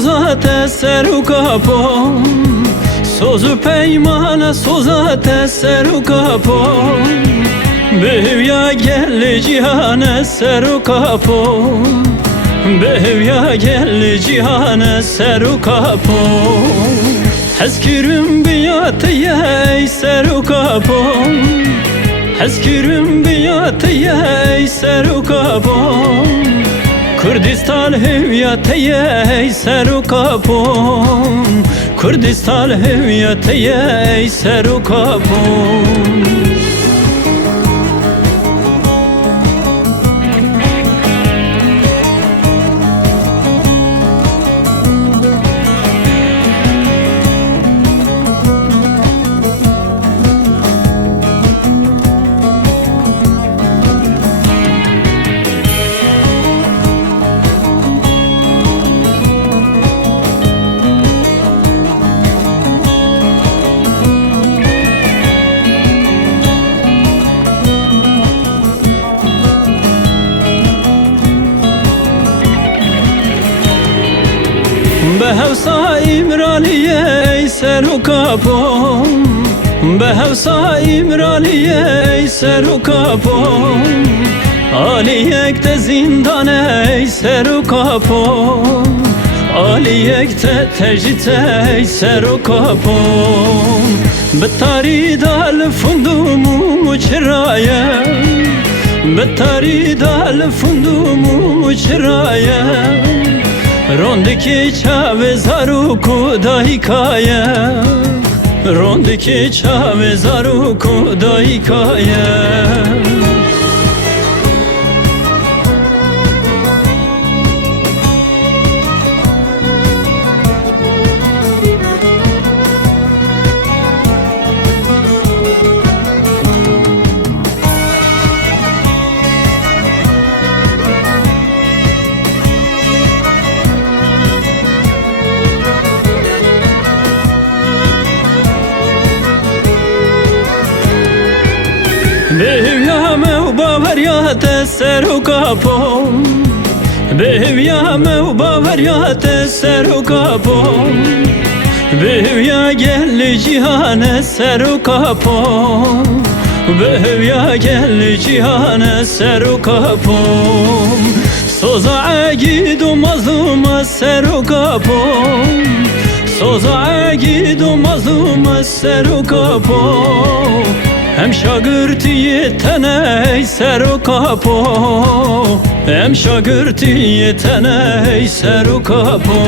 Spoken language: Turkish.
sozate ser u kapo, sözü peymana sozate ser u kapo. Behevya gel cihane ser u kapo, behevya gel cihane ser u kapo. Hezkirim biyatiye ser u kapo, hezkirim biyatiye ser u kapo. Kurdistan hüviyetiye ser u kapo, Kurdistan hüviyetiye ser u kapo. Behevsa İmraniye ser u kapo, behevsa İmraniye ser u kapo. Aliyekte zindane ser u kapo, Aliyekte tecite ser u kapo. Bettari dal fundumu çıraya, bettari dal fundumu çıraya. Rondiki çave zaruku da hikaye, Rondiki çave zaruku da hikaye. Behevya me baveryate ser u kapo, behevya me baveryate ser u kapo. Behevya gel cihane ser u kapo, behevya gel cihane ser u kapo. Soza gidu mazluma ser u kapo, Soza gidu mazluma ser u kapo. Hem şagirtiye teney ser u kapo, hem şagirtiye teney ser u kapo.